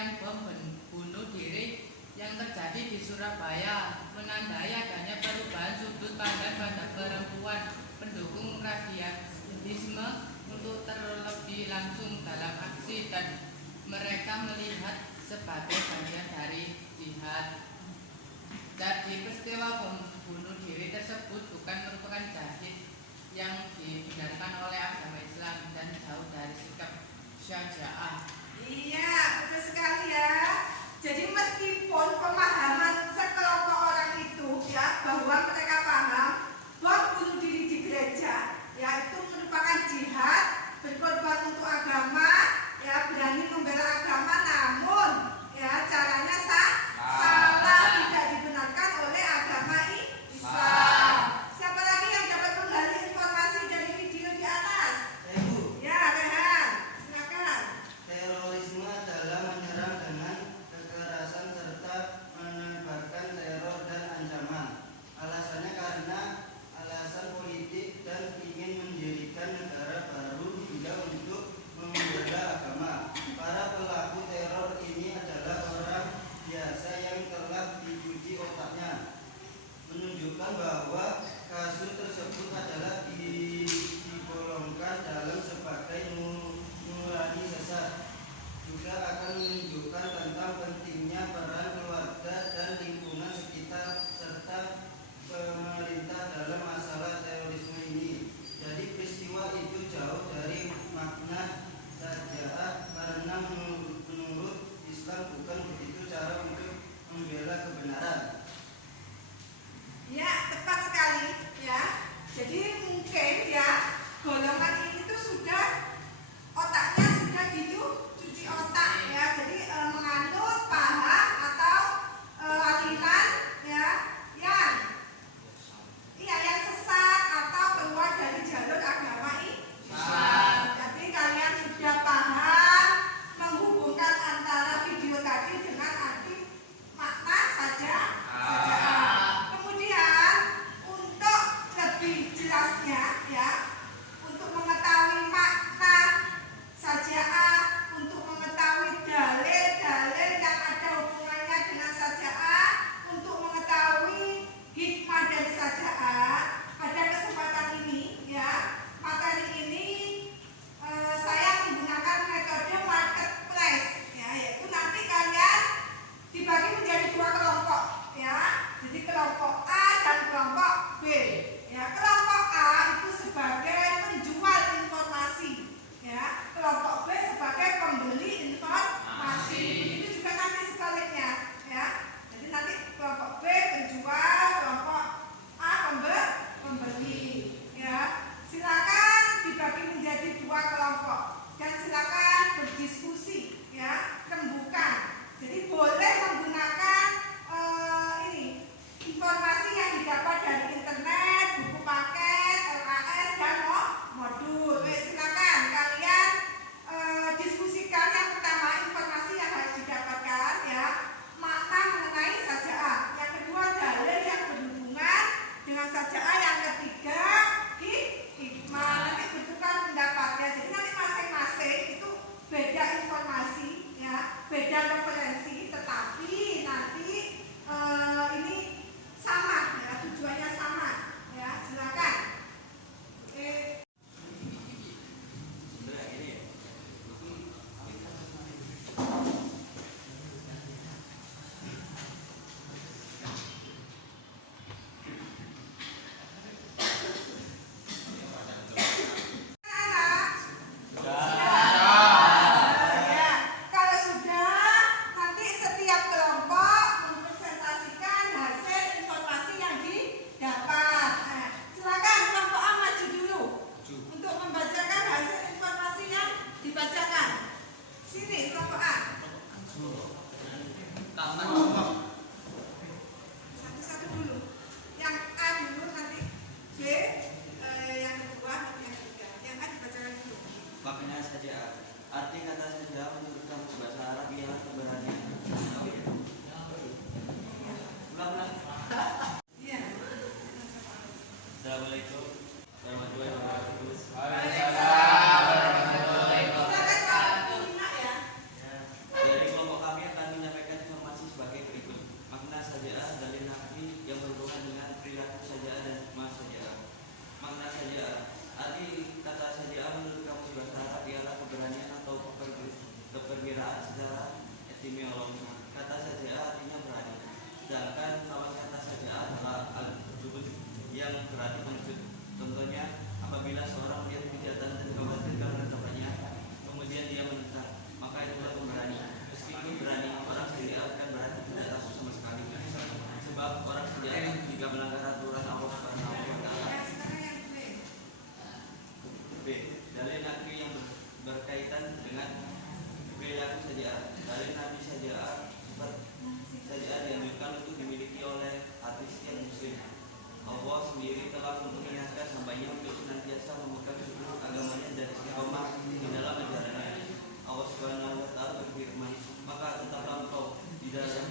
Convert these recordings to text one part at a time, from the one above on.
rangkaian bom bunuh diri yang terjadi di Surabaya menandai adanya perubahan sudut pandang pada perempuan pendukung radikalisme untuk terlebih langsung dalam aksi dan mereka melihat sebagai bagian dari jihad. Jadi peristiwa bom bunuh diri tersebut bukan merupakan jihad yang dibenarkan oleh agama Islam dan jauh dari sikap syaja'ah. Iya, betul sekali ya. Jadi meskipun pemahaman sekelompok orang itu ya bahwa mereka paham bom bunuh diri di gereja ya itu merupakan jihad, berkorban untuk agama, ya berani membela agama, namun ya caranya salah, tidak dibenarkan oleh agama Islam. Siapa lagi yang dapat menggali informasi dari video di atas? Ya, Rehan, silakan. Terorisme adalah menyerang dengan kekerasan serta menebarkan teror dan ancaman. Alasannya karena alasan politik dan ingin mendirikan negara baru hingga untuk membela agama. Para pelaku teror ini adalah orang biasa yang telah diuji otaknya, menunjukkan bahwa kasus tersebut adalah digolongkan dalam sebagai nurani sesat. Juga akan menunjukkan tentang pentingnya peran keluarga dan lingkungan sekitar serta pemerintah dalam masalah terorisme ini. Jadi peristiwa itu jauh dari makna syaja'ah karena menurut Islam bukan begitu cara untuk membela kebenaran. Ya, tepat sekali ya. Jadi mungkin ya golongan ini tuh sudah otaknya sudah dicuci otak ya. Jadi menganut paham atau aliran ya yang sesat atau keluar dari jalur agama Islam. Jadi kalian sudah paham menghubungkan antara video tadi dengan arti makna saja. Kemudian untuk lebih jelasnya ya, untuk mengetahui makna saja'ah, untuk mengetahui dalil-dalil yang ada hubungannya dengan saja'ah, untuk mengetahui hikmah dari saja'ah, pada kesempatan ini ya, materi ini saya menggunakan metode marketplace ya, yaitu nanti kalian dibagi menjadi dua kelompok ya. Jadi kelompok A dan kelompok B. Ya, kelompok A itu sebagai penjual informasi ya, kelompok B sebagai pembeli informasi. Itu juga nanti sebaliknya ya. Jadi nanti kelompok B penjual, kelompok A pembeli ya. Silakan dibagi menjadi dua kelompok dan silakan berdiskusi ya, rembukan. Jadi boleh menggunakan informasi yang didapat dari internet, buku paket, LKS dan modul. Silakan kalian diskusikan. Yang pertama, informasi yang harus didapatkan ya, makna mengenai saja'ah. Yang kedua, dalil yang berhubungan dengan saja'ah. Yang ketiga, hikmah. Nanti bertukar pendapat ya. Jadi nanti masing-masing itu beda informasi ya, beda referensi, tetapi nanti ini sama ya, tujuannya sama ya. Silakan. Oke. Satu-satu dulu. Yang A dulu, nanti B, yang kedua, nanti yang ketiga. Yang A dibacakan dulu. Makna saja'ah. Arti kata saja'ah menurut kamus bahasa Arab ialah keberanian. Ulang-ulang. Iya. Assalamualaikum warahmatullahi wabarakatuh. Silakan Pak Bima ya. Dari kelompok kami Sedangkan lawan kata saja'ah adalah al-jubut yang berarti pengecut. Contohnya, apabila seorang melihat kejahatan dan khawatir karena bapaknya, kemudian dia menentang, maka itulah pemberani. Meskipun berani, orang saja'ah akan berarti tidak takut sama sekali. Sebab orang saja'ah jika melanggar aturan Allah Subhanahu wa Ta'ala. B. Dalil nakli yang berkaitan dengan perilaku saja'ah. Dalil nabi saja'ah sifat saja'ah dianjurkan untuk dimiliki oleh hati setiap muslim. Allah sendiri telah mengingatkan hambanya untuk senantiasa memegang seluruh agamanya dan istiqomah di dalam ajarannya. Allah Subhanahu wa Ta'ala berfirman, maka tetaplah engkau di dalam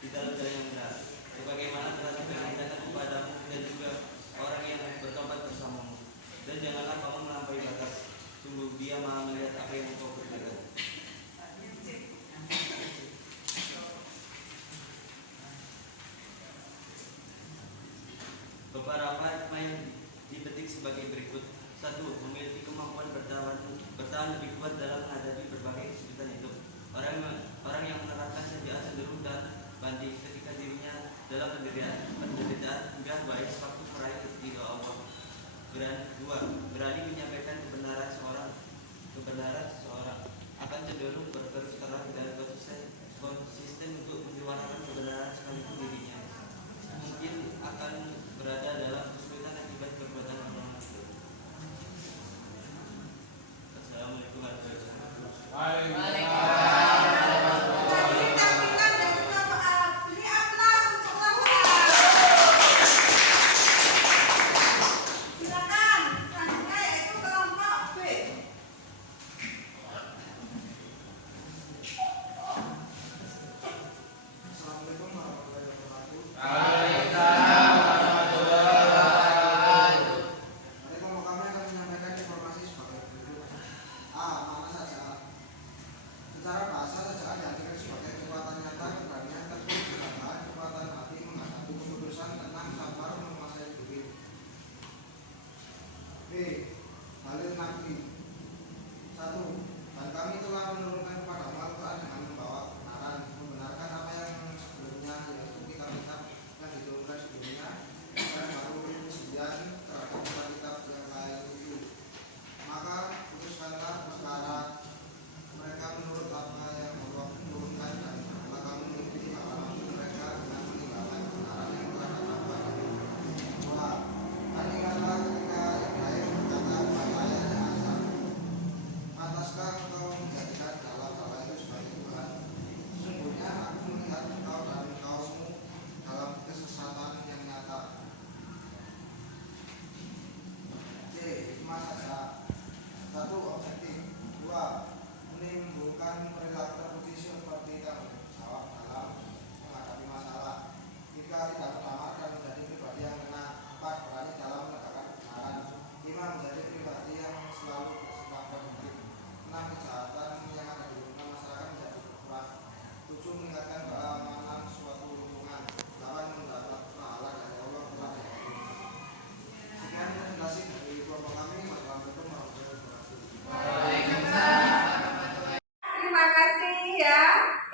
jalan yang benar, sebagaimana telah diperintahkan kepadamu dan juga orang yang bertobat bersamamu. Dan janganlah kamu melampaui batas. Sungguh Dia Maha melihat apa yang engkau kerjakan. Beberapa hikmah yang dipetik sebagai berikut. 1. Memiliki kemampuan bertahan lebih kuat dalam menghadapi berbagai kesulitan hidup. Orang yang menerapkan saja'ah cenderung dan banding ketika dirinya dalam penderitaan hingga baik waktu meraih ridho Allah. 2. Berani menyampaikan kebenaran seseorang akan cenderung berterus terang dan konsisten untuk menyuarakan kebenaran sekalipun dirinya mungkin akan berada dalam kesulitan akibat perbuatan orang lain. Assalamualaikum warahmatullahi wabarakatuh.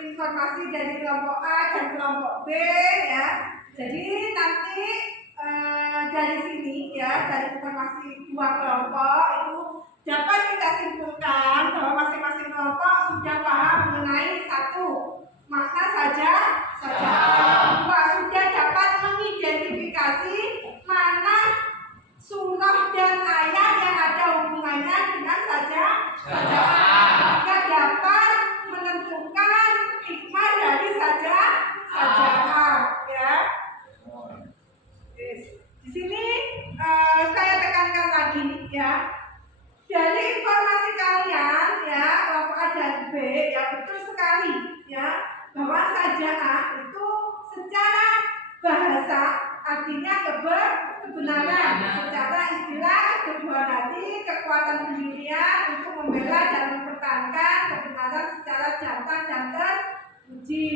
Informasi dari kelompok A dan kelompok B ya. Jadi nanti dari sini ya, dari informasi dua kelompok itu dapat kita simpulkan bahwa masing-masing kelompok sudah paham mengenai 1. Makna saja, dua sudah dapat mengidentifikasi mana surah dan ayat yang ada hubungannya dengan saja. Juga dapat menentukan hikmah dari saja'ah ya. Di sini saya tekankan lagi ya. Dari informasi kalian ya, kelompok A dan B ya, betul sekali ya bahwa saja'ah itu secara bahasa artinya kebenaran, secara istilah keteguhan hati, kekuatan pendirian untuk membela dan mempertahankan kebenaran secara jantan dan teruji.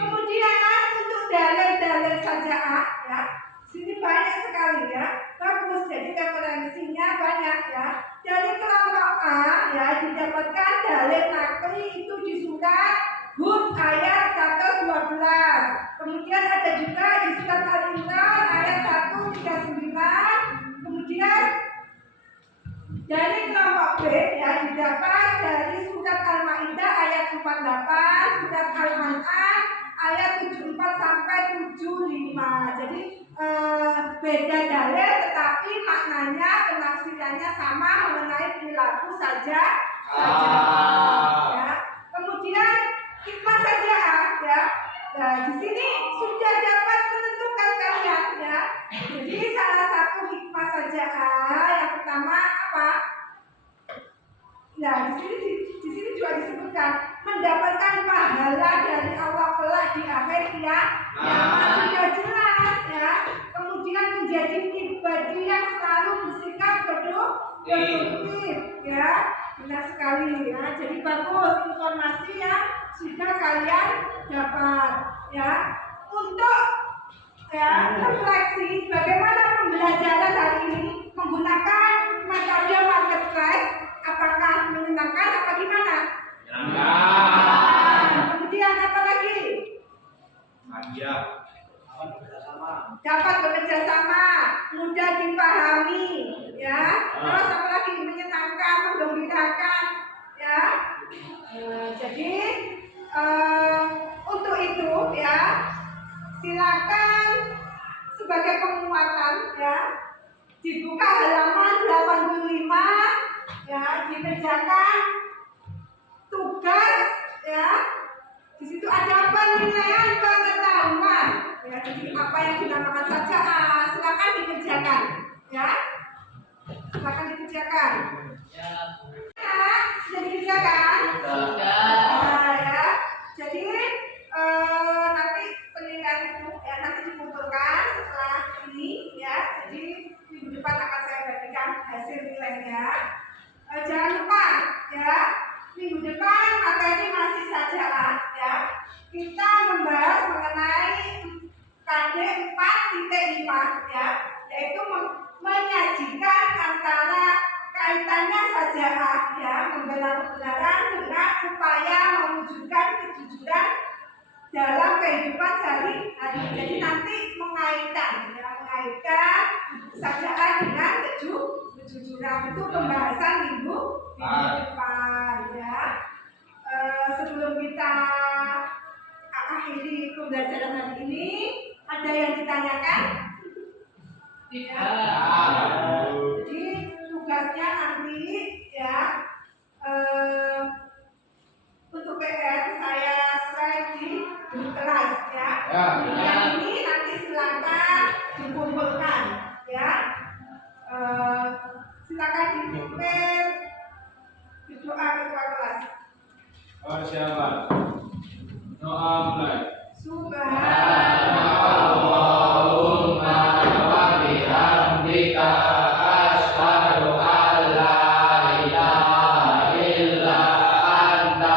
Kemudian untuk dalil-dalil saja'ah ya, sini banyak sekali ya, bagus, jadi referensinya banyak ya. Dari kelompok A ya didapatkan dalil nakli itu di surat Hud ayat 112. Kemudian ada Dari kelompok B ya didapat dari surat Al-Maidah ayat 48, surat Al-An'am ayat 74 sampai 75. Jadi beda dalil tetapi maknanya penafsirannya sama mengenai perilaku saja. Ya. Kemudian hikmah saja ya. Nah, di sini sudah dapat menentukan kalian ya. Jadi salah satu hikmah saja yang pertama apa? Nah, di sini juga disebutkan mendapatkan pahala dari Allah kelak di akhir kiamat. Sudah jelas ya. Kemudian menjadi pribadi yang selalu bersikap produktif ya. Benar sekali ya. Jadi bagus informasi yang sudah kalian dapat ya. Untuk ya refleksi bagaimana pembelajaran hari ini menggunakan metode marketplace, apakah menyenangkan apa gimana? Kemudian apa lagi? Dapat bekerja sama, mudah dipahami, ya. Terus apa lagi? Menyenangkan, menggembirakan, ya. Jadi untuk itu, ya, silakan sebagai penguatan, ya, dibuka halaman 85, ya, dikerjakan tugas, ya. Di situ ada penilaian pengetahuan. Ya, jadi apa yang dinamakan saja silakan dikerjakan, ya. Silakan dikerjakan. Ya, sudah dikerjakan? Sudah. Ya. Jadi nanti penilaian itu ya nanti dikumpulkan setelah ini, ya. Jadi minggu depan akan saya bagikan hasil nilainya. Jangan lupa, ya. Minggu depan materi masih saja, ya. Kita membahas mengenai KD 4.5 ya, yaitu menyajikan antara kaitannya saja ya, membela kebenaran dengan upaya mewujudkan kejujuran dalam kehidupan sehari-hari. Jadi nanti mengaitkan saja dengan kejujuran itu pembahasan minggu depan ya. Sebelum kita akhiri pembelajaran hari ini, ada yang ditanyakan? Tidak. Jadi tugasnya nanti ya untuk PR saya share di kelas ya. Yang ini nanti silakan dikumpulkan ya. Silakan dipimpin doa ketua kelas. Siapa? Doa mulai. Subhanallahumma wa bihamdika asyhadu an la ilaha illa anta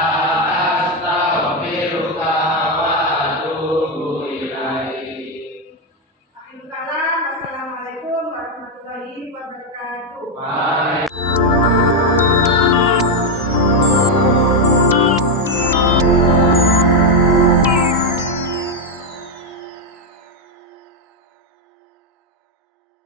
astaghfiruka wa atubu ilaik. Assalamualaikum warahmatullahi wabarakatuh. Bye.